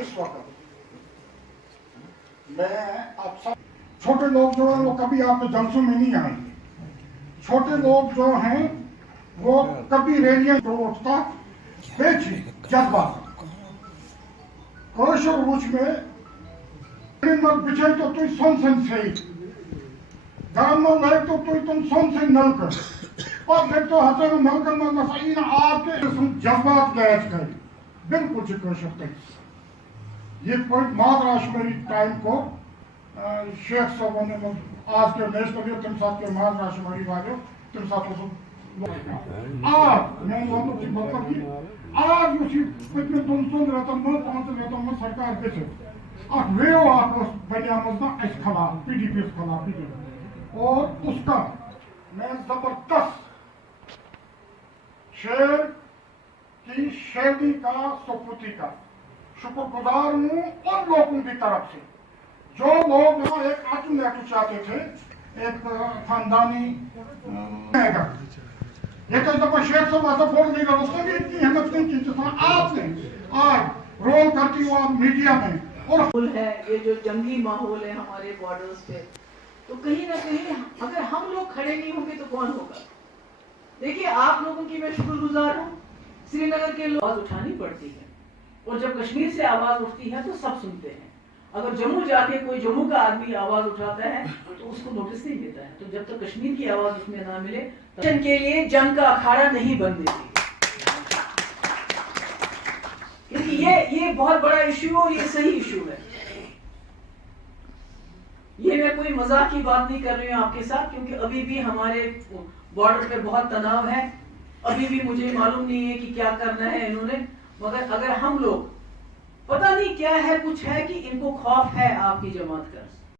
इस वक्त मैं आप सब छोटे लोग जो हैं वो कभी आपके जलसों में नहीं आएंगे। छोटे लोग जो हैं वो कभी रैलियां उठता बेची जज्बा कोशर रूच में बिछे तो तुम सोन से गाम में लगे तो तुम सोन से नल कर और फिर तो हसन नल कर इन आपके जज्बात गैस कर बिल्कुल कोशर ये पॉइंट महाराष्ट्र टाइम को शेख साहब ने आज के नेश को तम साथ के महाराष्ट्र वाले तम साथ आज मैं मतलब कि आज उसी पत्नी तुम सुन रहता मैं पांच रहता मैं सरकार पे से अब वे आपको बनिया मजदा इस खिलाफ पीडीपी के खिलाफ और उसका मैं जबरदस्त शेर की शैली का सपूती का शुक्रगुजार हूँ उन लोगों की तरफ से जो लोग यहाँ एक आत्मनिर्भर चाहते थे एक खानदानी ये तो जब शेख साहब ऐसा बोल नहीं रहा उसने भी इतनी हिम्मत नहीं की जितना आपने आज रोल करती हुआ मीडिया में और है ये जो जंगी माहौल है हमारे बॉर्डर्स पे तो कहीं ना कहीं अगर हम लोग खड़े नहीं होंगे तो कौन होगा। देखिए आप लोगों की मैं शुक्रगुजार हूँ। श्रीनगर के लोग आवाज उठानी पड़ती है और जब कश्मीर से आवाज उठती है तो सब सुनते हैं। अगर जम्मू जाके कोई जम्मू का आदमी आवाज उठाता है तो उसको नोटिस नहीं देता है। तो जब तक कश्मीर की आवाज उसमें ना मिले के लिए जंग का अखाड़ा नहीं बन देती क्योंकि ये बहुत बड़ा इश्यू और ये सही इश्यू है। ये मैं कोई मजाक की बात नहीं कर रही हूँ आपके साथ क्योंकि अभी भी हमारे बॉर्डर पे बहुत तनाव है। अभी भी मुझे मालूम नहीं है कि क्या करना है इन्होंने मगर अगर हम लोग पता नहीं क्या है कुछ है कि इनको खौफ है आपकी जमात का